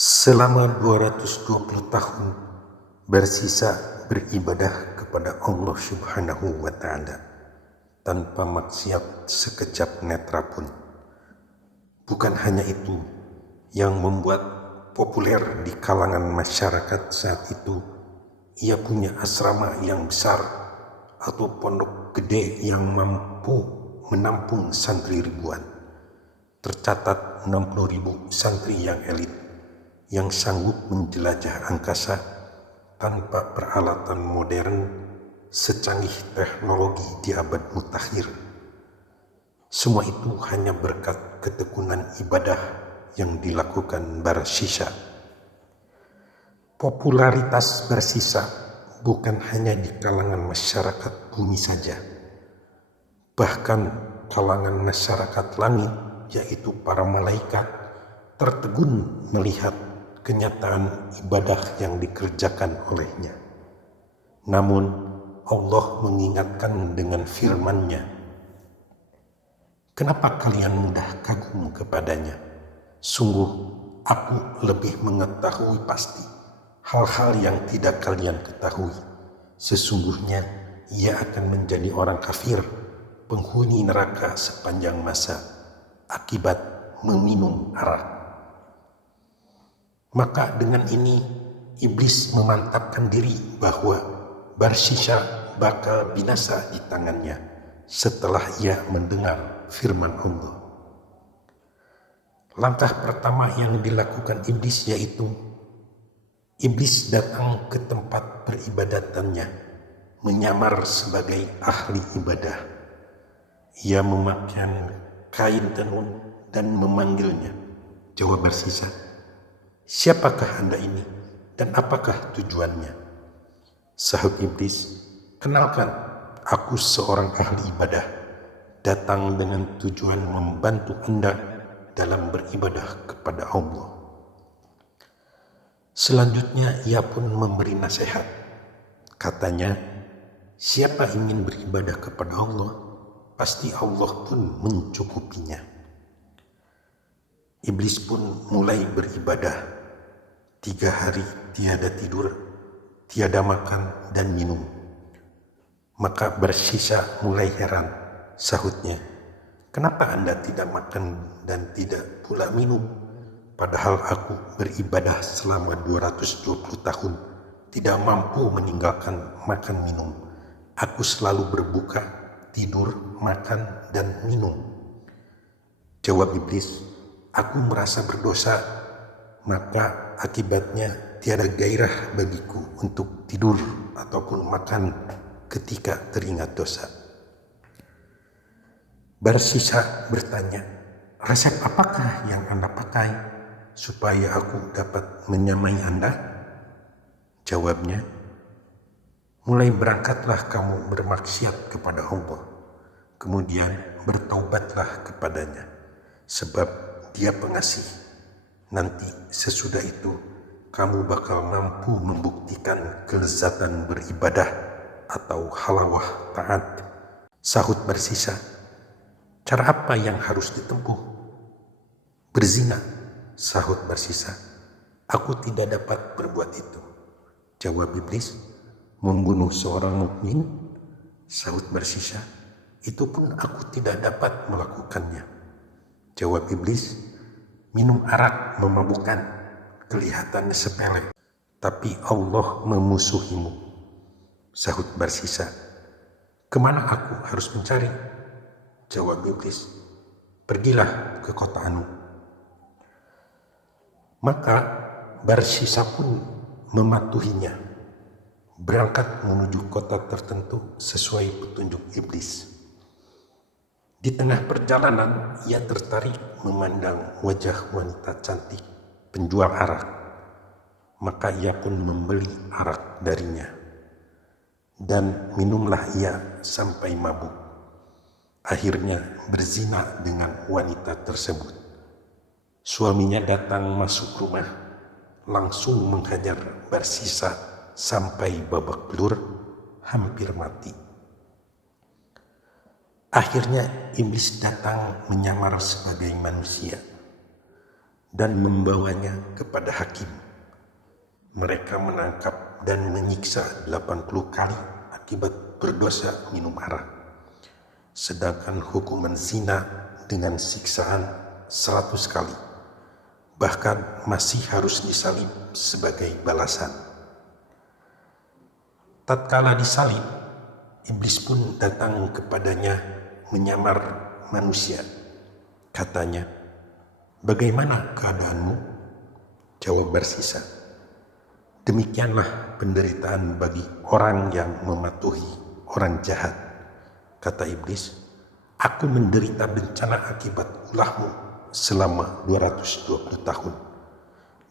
Selama 220 tahun bersisa beribadah kepada Allah Subhanahu wa Ta'ala tanpa maksiat sekejap netra pun. Bukan hanya itu yang membuat populer di kalangan masyarakat saat itu, ia punya asrama yang besar atau pondok gede yang mampu menampung santri ribuan. Tercatat 60.000 santri yang elit yang sanggup menjelajah angkasa tanpa peralatan modern secanggih teknologi di abad mutakhir. Semua itu hanya berkat ketekunan ibadah yang dilakukan Barsisa. Popularitas Barsisa bukan hanya di kalangan masyarakat bumi saja, bahkan kalangan masyarakat langit, yaitu para malaikat, tertegun melihat kenyataan ibadah yang dikerjakan olehnya. Namun Allah mengingatkan dengan firman-Nya, "Kenapa kalian mudah kagum kepadanya? Sungguh aku lebih mengetahui pasti hal-hal yang tidak kalian ketahui. Sesungguhnya ia akan menjadi orang kafir, penghuni neraka sepanjang masa akibat meminum arak." Maka dengan ini iblis memantapkan diri bahwa Barsisa bakal binasa di tangannya setelah ia mendengar firman Allah. Langkah pertama yang dilakukan iblis yaitu iblis datang ke tempat peribadatannya, menyamar sebagai ahli ibadah. Ia memakai kain tenun dan memanggilnya. Jawab Barsisa, "Siapakah Anda ini dan apakah tujuannya?" Sahut iblis, "Kenalkan, aku seorang ahli ibadah, datang dengan tujuan membantu Anda dalam beribadah kepada Allah." Selanjutnya ia pun memberi nasihat. Katanya, "Siapa ingin beribadah kepada Allah, pasti Allah pun mencukupinya." Iblis pun mulai beribadah. 3 hari tiada tidur, tiada makan dan minum. Maka Barsisa mulai heran. Sahutnya, "Kenapa Anda tidak makan dan tidak pula minum? Padahal aku beribadah selama 220 tahun, tidak mampu meninggalkan makan minum. Aku selalu berbuka, tidur, makan dan minum." Jawab iblis, "Aku merasa berdosa, maka akibatnya tiada gairah bagiku untuk tidur ataupun makan ketika teringat dosa." Barsisa bertanya, "Resep apakah yang Anda pakai supaya aku dapat menyamai Anda?" Jawabnya, "Mulai berangkatlah kamu bermaksiat kepada Allah, kemudian bertaubatlah kepadanya, sebab Dia pengasih. Nanti sesudah itu kamu bakal mampu membuktikan kelezatan beribadah atau halawah taat." Sahut Barsisa, "Cara apa yang harus ditempuh?" "Berzina." Sahut Barsisa, "Aku tidak dapat berbuat itu." Jawab iblis, "Membunuh seorang mukmin?" Sahut Barsisa, "Itu pun aku tidak dapat melakukannya." Jawab iblis, "Minum arak memabukkan, kelihatannya sepele, tapi Allah memusuhimu." Sahut Barsisa, "Kemana aku harus mencari?" Jawab iblis, "Pergilah ke kota Anu." Maka Barsisa pun mematuhinya, berangkat menuju kota tertentu sesuai petunjuk iblis. Di tengah perjalanan ia tertarik memandang wajah wanita cantik penjual arak. Maka ia pun membeli arak darinya, dan minumlah ia sampai mabuk. Akhirnya berzina dengan wanita tersebut. Suaminya datang masuk rumah, langsung menghajar Barsisa sampai babak belur, hampir mati. Akhirnya iblis datang menyamar sebagai manusia. dan membawanya kepada hakim. Mereka menangkap dan menyiksa 80 kali akibat berdosa minum arak. Sedangkan hukuman zina dengan siksaan 100 kali. Bahkan masih harus disalib sebagai balasan. Tatkala disalib, iblis pun datang kepadanya menyamar manusia. Katanya, "Bagaimana keadaanmu?" Jawab Barsisa, "Demikianlah penderitaan bagi orang yang mematuhi orang jahat." Kata iblis, "Aku menderita bencana akibat ulahmu selama 220 tahun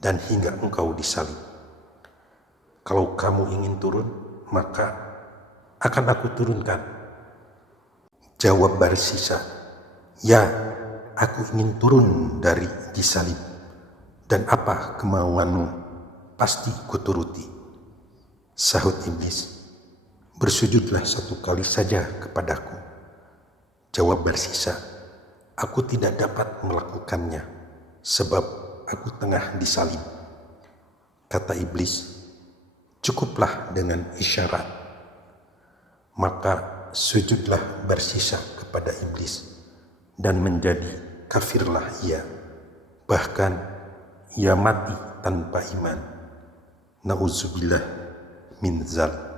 dan hingga engkau disalib. Kalau kamu ingin turun, maka akan aku turunkan." Jawab Barsisa, "Ya, aku ingin turun dari disalib, dan apa kemauanmu pasti kuturuti." Sahut iblis, "Bersujudlah 1 kali saja kepadaku." Jawab Barsisa, "Aku tidak dapat melakukannya, sebab aku tengah disalib." Kata iblis, "Cukuplah dengan isyarat." Maka sujudlah Barsisa kepada iblis, dan menjadi kafirlah ia. Bahkan ia mati tanpa iman. Na'udzubillah min dzalik.